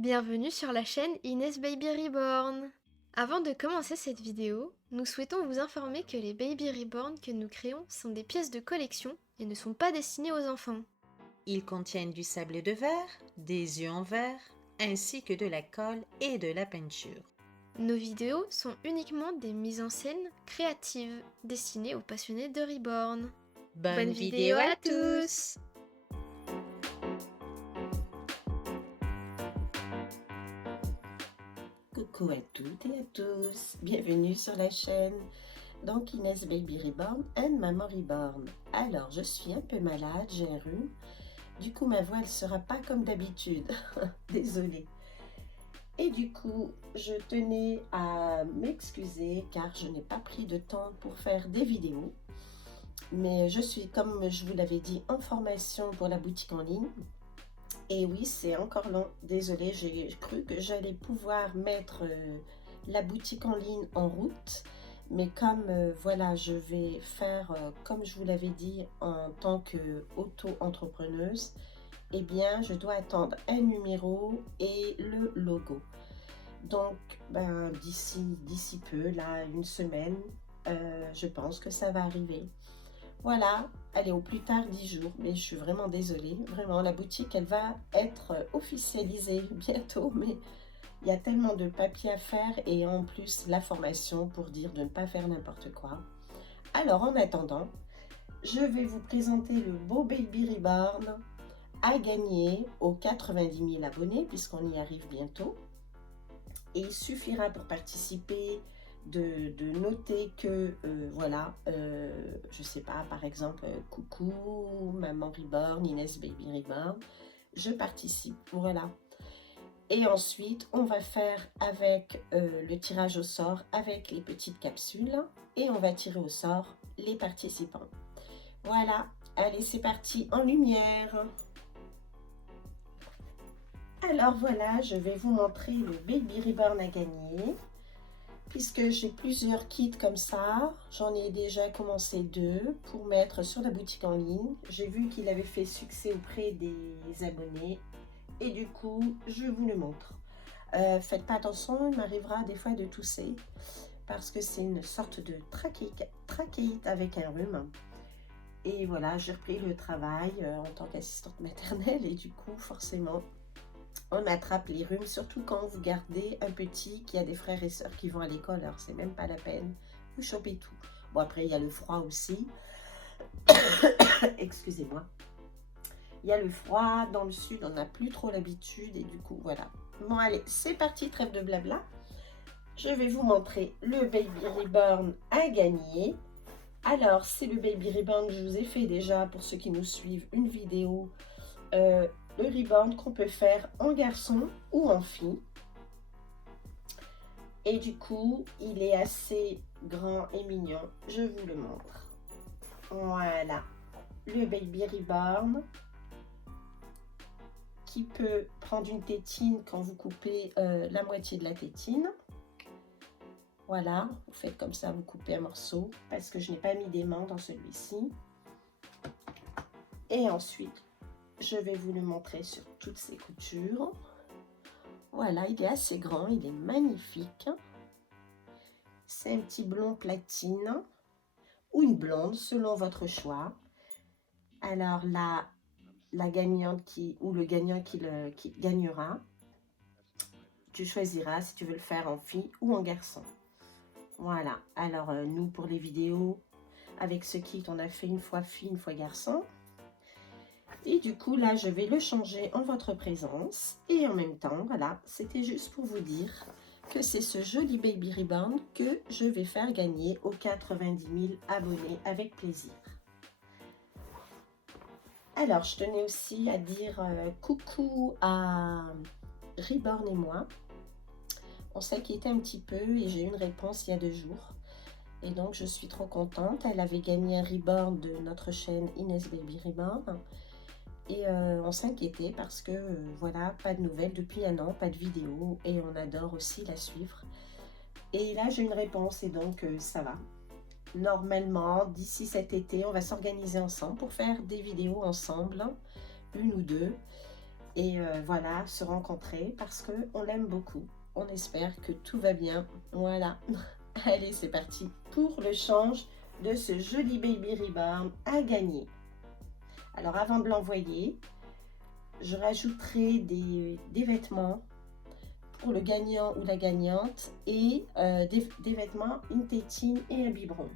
Bienvenue sur la chaîne Inès Baby Reborn. Avant de commencer cette vidéo, nous souhaitons vous informer que les Baby Reborn que nous créons sont des pièces de collection et ne sont pas destinées aux enfants. Ils contiennent du sable de verre, des œufs en verre, ainsi que de la colle et de la peinture. Nos vidéos sont uniquement des mises en scène créatives destinées aux passionnés de Reborn. Bonne vidéo à tous! Coucou à toutes et à tous, bienvenue sur la chaîne. Donc Inès Baby Reborn and Maman Reborn. Alors je suis un peu malade, j'ai un rhume. Du coup ma voix ne sera pas comme d'habitude, désolée. Et du coup je tenais à m'excuser car je n'ai pas pris de temps pour faire des vidéos. Mais je suis, comme je vous l'avais dit, en formation pour la boutique en ligne. Et oui, c'est encore long. Désolée, j'ai cru que j'allais pouvoir mettre la boutique en ligne en route. Mais comme voilà, je vais faire, comme je vous l'avais dit, en tant qu'auto-entrepreneuse, eh bien, je dois attendre un numéro et le logo. Donc, ben, d'ici peu, là, une semaine, je pense que ça va arriver. Voilà, allez, au plus tard 10 jours, mais je suis vraiment désolée. Vraiment, la boutique, elle va être officialisée bientôt, mais il y a tellement de papiers à faire et en plus la formation pour dire de ne pas faire n'importe quoi. Alors, en attendant, je vais vous présenter le beau Baby Reborn à gagner aux 90 000 abonnés, puisqu'on y arrive bientôt. Et il suffira pour participer de noter que, voilà, je sais pas, par exemple, coucou, Maman Reborn, Inès Baby Reborn, je participe, voilà. Et ensuite, on va faire avec le tirage au sort, avec les petites capsules, et on va tirer au sort les participants. Voilà, allez, c'est parti, en lumière. Alors voilà, je vais vous montrer le Baby Reborn à gagner. Puisque j'ai plusieurs kits comme ça, j'en ai déjà commencé 2 pour mettre sur la boutique en ligne. J'ai vu qu'il avait fait succès auprès des abonnés et du coup, je vous le montre. Faites pas attention, il m'arrivera des fois de tousser parce que c'est une sorte de trachéite avec un rhume. Et voilà, j'ai repris le travail en tant qu'assistante maternelle et du coup, forcément, on attrape les rhumes, surtout quand vous gardez un petit qui a des frères et sœurs qui vont à l'école, alors c'est même pas la peine, vous chopez tout. Bon, après, il y a le froid aussi. Excusez-moi. Il y a le froid, dans le sud, on n'a plus trop l'habitude et du coup, voilà. Bon, allez, c'est parti, trêve de blabla. Je vais vous montrer le Baby Reborn à gagner. Alors, c'est le Baby Reborn que je vous ai fait déjà, pour ceux qui nous suivent, une vidéo le reborn qu'on peut faire en garçon ou en fille. Et du coup, il est assez grand et mignon. Je vous le montre. Voilà, le Baby Reborn qui peut prendre une tétine quand vous coupez la moitié de la tétine. Voilà, vous faites comme ça, vous coupez un morceau parce que je n'ai pas mis d'aimant dans celui-ci. Et ensuite, je vais vous le montrer sur toutes ces coutures. Voilà, il est assez grand, il est magnifique. C'est un petit blond platine ou une blonde selon votre choix. Alors la gagnante ou le gagnant qui gagnera, tu choisiras si tu veux le faire en fille ou en garçon. Voilà, alors nous pour les vidéos, avec ce kit, on a fait une fois fille, une fois garçon. Et du coup, là, je vais le changer en votre présence. Et en même temps, voilà, c'était juste pour vous dire que c'est ce joli Baby Reborn que je vais faire gagner aux 90 000 abonnés avec plaisir. Alors, je tenais aussi à dire coucou à Reborn et moi. On s'inquiétait un petit peu et j'ai eu une réponse il y a 2 jours. Et donc, je suis trop contente. Elle avait gagné un Reborn de notre chaîne Inès Baby Reborn. Et on s'inquiétait parce que, voilà, pas de nouvelles depuis 1 an, pas de vidéo. Et on adore aussi la suivre. Et là, j'ai une réponse et donc ça va. Normalement, d'ici cet été, on va s'organiser ensemble pour faire des vidéos ensemble, 1 ou 2. et voilà, se rencontrer parce qu'on l'aime beaucoup. On espère que tout va bien. Voilà. Allez, c'est parti pour le change de ce joli Baby Reborn à gagner. Alors, avant de l'envoyer, je rajouterai des vêtements pour le gagnant ou la gagnante et des vêtements, une tétine et un biberon.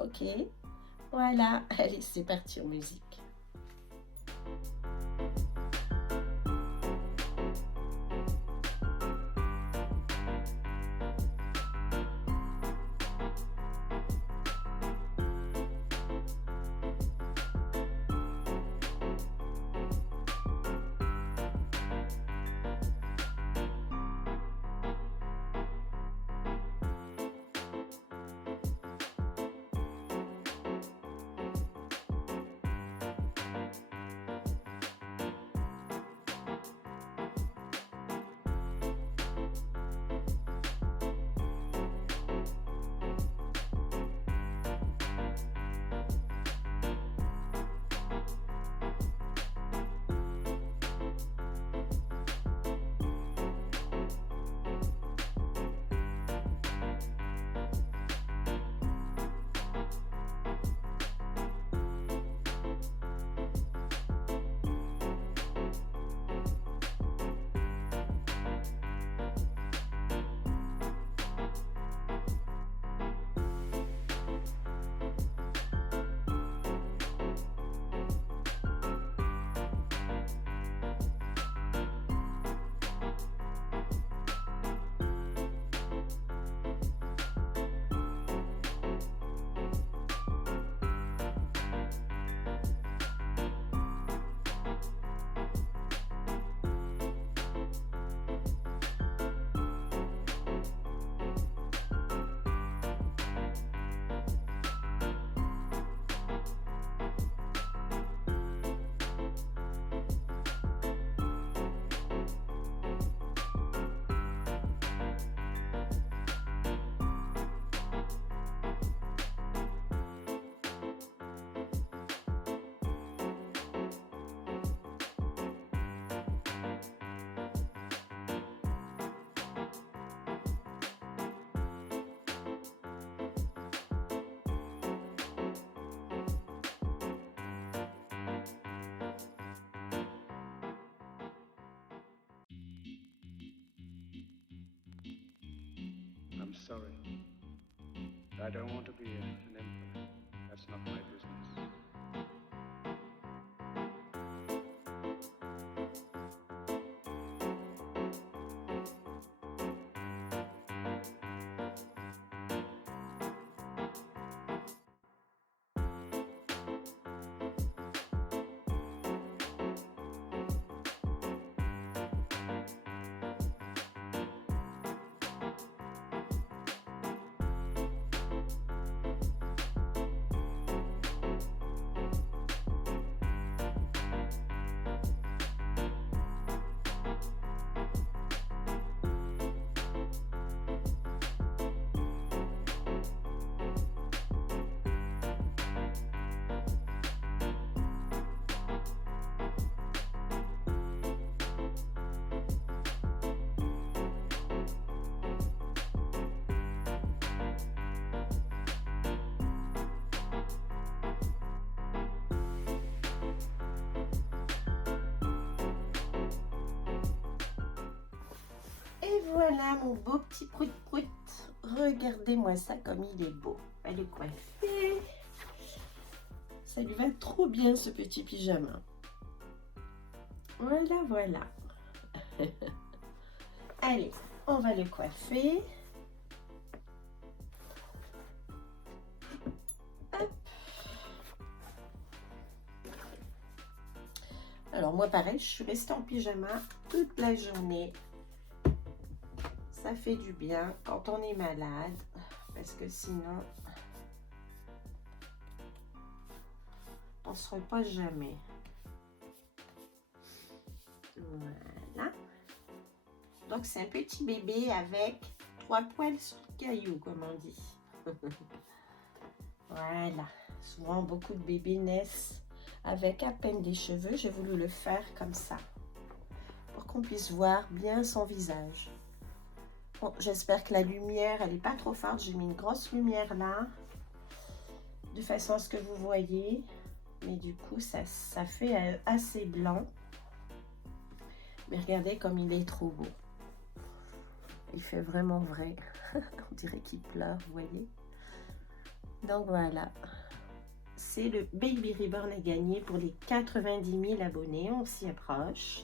Ok, voilà. Allez, c'est parti en musique. I'm sorry. I don't want to be an emperor. That's not my business. Et voilà mon beau petit prout-prout. Regardez-moi ça comme il est beau. On va le coiffer. Ça lui va trop bien ce petit pyjama. Voilà, voilà. Allez, on va le coiffer. Hop. Alors moi pareil, je suis restée en pyjama toute la journée. Ça fait du bien quand on est malade, parce que sinon, on ne se repose jamais. Voilà. Donc, c'est un petit bébé avec 3 poils sur le caillou, comme on dit. Voilà. Souvent, beaucoup de bébés naissent avec à peine des cheveux. J'ai voulu le faire comme ça. qu'on puisse voir bien son visage. Bon, j'espère que la lumière, elle n'est pas trop forte. J'ai mis une grosse lumière là, de façon à ce que vous voyez. Mais du coup, ça fait assez blanc. Mais regardez comme il est trop beau. Il fait vraiment vrai. On dirait qu'il pleure, vous voyez. Donc voilà. C'est le Baby Reborn à gagner pour les 90 000 abonnés. On s'y approche.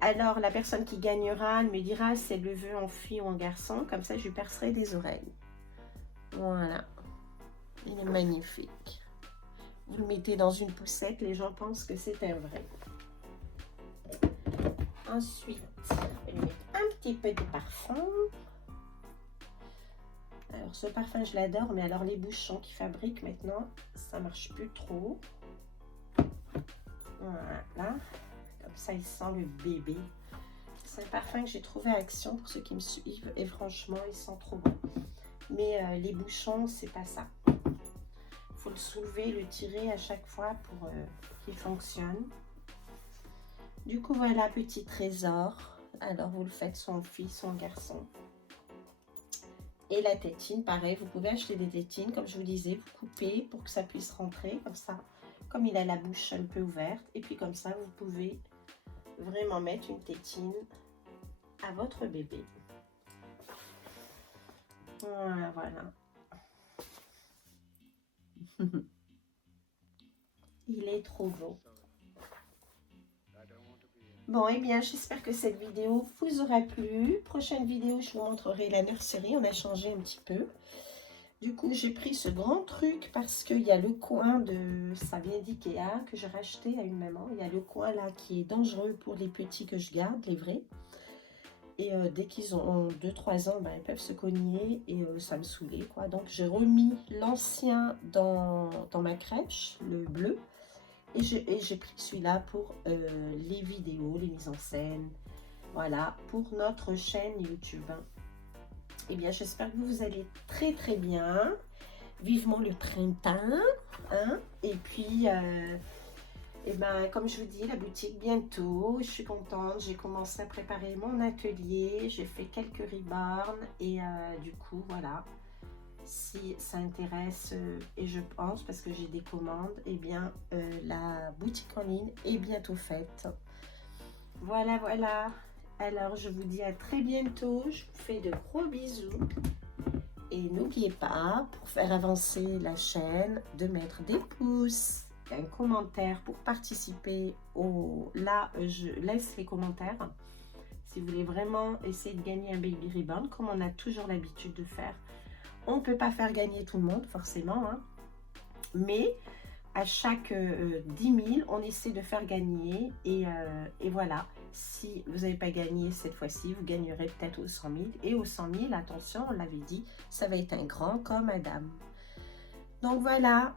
Alors, la personne qui gagnera, elle me dira si elle le veut en fille ou en garçon. Comme ça, je lui percerai les oreilles. Voilà. Il est magnifique. Vous le mettez dans une poussette, les gens pensent que c'est un vrai. Ensuite, je vais lui mettre un petit peu de parfum. Alors, ce parfum, je l'adore, mais alors les bouchons qu'ils fabriquent maintenant, ça marche plus trop. Voilà. Comme ça, il sent le bébé. C'est un parfum que j'ai trouvé à Action pour ceux qui me suivent. Et franchement, il sent trop bon. Mais les bouchons, c'est pas ça. Il faut le soulever, le tirer à chaque fois pour qu'il fonctionne. Du coup, voilà, petit trésor. Alors, vous le faites soit en fille, soit en garçon. Et la tétine, pareil, vous pouvez acheter des tétines, comme je vous disais, vous coupez pour que ça puisse rentrer, comme ça. Comme il a la bouche un peu ouverte. Et puis comme ça, vous pouvez vraiment mettre une tétine à votre bébé. Voilà, voilà. Il est trop beau. Bon, et bien, j'espère que cette vidéo vous aura plu. Prochaine vidéo, je vous montrerai la nurserie. On a changé un petit peu. Du coup, j'ai pris ce grand truc parce qu'il y a le coin de... Ça vient d'Ikea que j'ai racheté à une maman. Il y a le coin là qui est dangereux pour les petits que je garde, les vrais. Et dès qu'ils ont 2-3 ans, ben, ils peuvent se cogner et ça me saoulait, quoi. Donc, j'ai remis l'ancien dans ma crèche, le bleu. Et j'ai pris celui-là pour les vidéos, les mises en scène. Voilà, pour notre chaîne YouTube. Eh bien, j'espère que vous allez très très bien. Vivement le printemps. Hein? Et puis, eh ben, comme je vous dis, la boutique bientôt. Je suis contente. J'ai commencé à préparer mon atelier. J'ai fait quelques ribornes. Et du coup, voilà. Si ça intéresse, et je pense, parce que j'ai des commandes, eh bien, la boutique en ligne est bientôt faite. Voilà, voilà. Alors, je vous dis à très bientôt. Je vous fais de gros bisous. Et n'oubliez pas, pour faire avancer la chaîne, de mettre des pouces, un commentaire pour participer au... Là, je laisse les commentaires. Si vous voulez vraiment essayer de gagner un Baby Reborn, comme on a toujours l'habitude de faire. On ne peut pas faire gagner tout le monde, forcément. Hein. Mais à chaque 10 000, on essaie de faire gagner. Et voilà. Si vous n'avez pas gagné cette fois-ci, vous gagnerez peut-être aux 100 000. Et aux 100 000, attention, on l'avait dit, ça va être un grand comme madame. Donc voilà.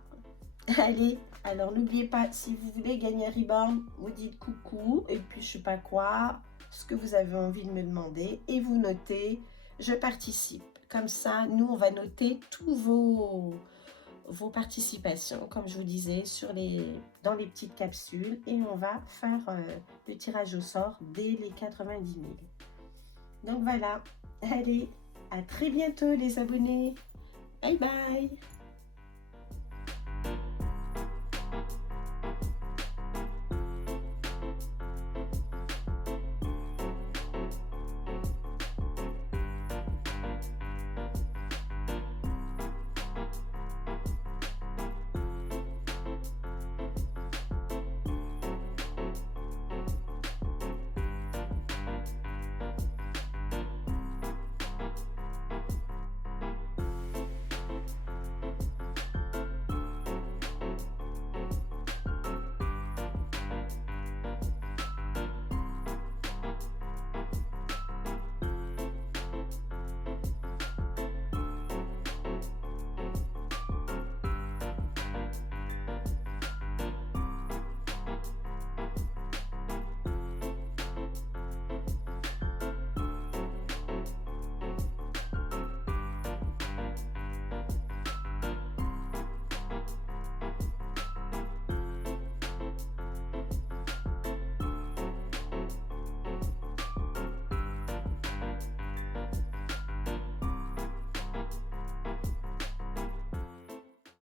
Allez, alors n'oubliez pas, si vous voulez gagner un reborn, vous dites coucou. Et puis je sais pas quoi, ce que vous avez envie de me demander. Et vous notez, je participe. Comme ça, nous, on va noter tous vos participations, comme je vous disais, dans les petites capsules. Et on va faire le tirage au sort dès les 90 000. Donc voilà, allez, à très bientôt les abonnés. Bye bye.